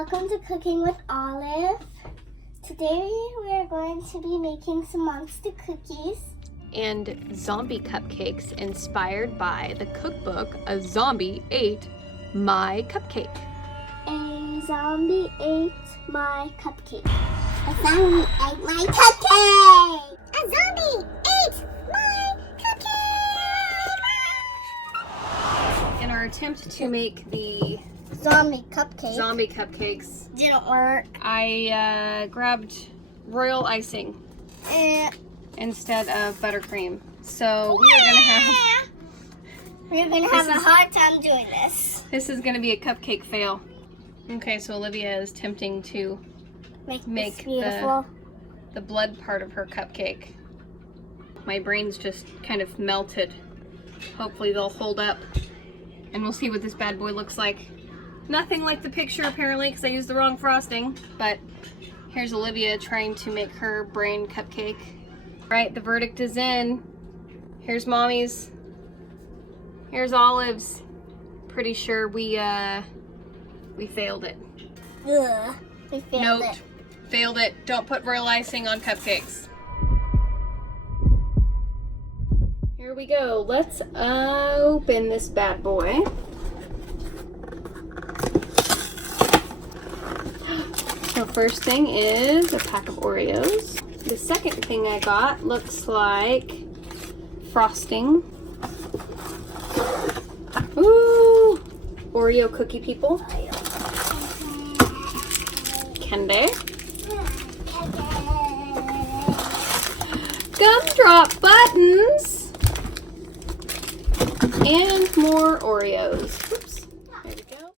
welcome to Cooking with Olive. Today we are going to be making some monster cookies. And zombie cupcakes inspired by the cookbook A Zombie Ate My Cupcake. A zombie ate my cupcake. A zombie ate my cupcake! A zombie ate my cupcake! In our attempt to make the zombie cupcakes didn't work. I grabbed royal icing instead of buttercream. So we are gonna have a hard time doing this. This is gonna be a cupcake fail. Okay, so Olivia is attempting to make beautiful. the blood part of her cupcake. My brains just kind of melted. Hopefully they'll hold up and we'll see what this bad boy looks like. Nothing like the picture apparently because I used the wrong frosting, but here's Olivia trying to make her brain cupcake. Right, the verdict is in. Here's Mommy's. Here's Olive's. Pretty sure we failed it. Ugh, we failed it. Failed it. Don't put royal icing on cupcakes. Here we go. Let's open this bad boy. So first thing is a pack of Oreos. The second thing I got looks like frosting. Ooh! Oreo cookie people. Candy. Gumdrop buttons. And more Oreos. Oops. There we go.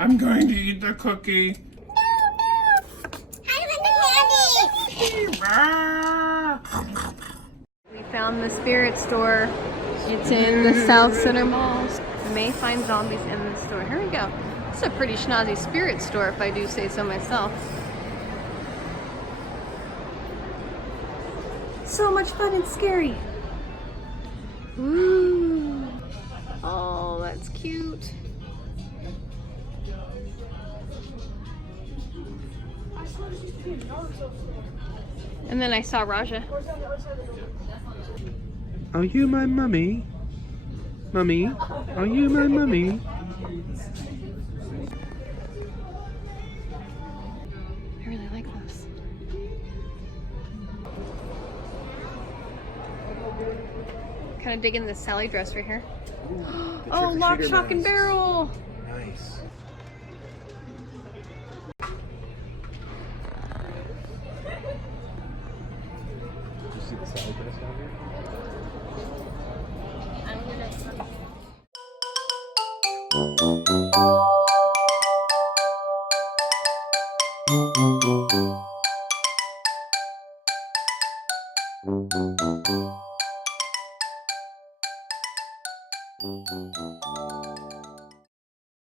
I'm going to eat the cookie. We found the spirit store. It's in the South Center Mall. You may find zombies in the store. Here we go. It's a pretty schnozzy spirit store if I do say so myself. So much fun and scary. Ooh. Oh, that's cute. And then I saw Raja. Are you my mummy? Mummy? Are you my mummy? I really like this. Kind of digging this Sally dress right here. Oh, lock, shock, and barrel. Nice. Did you see the Sally dress down here?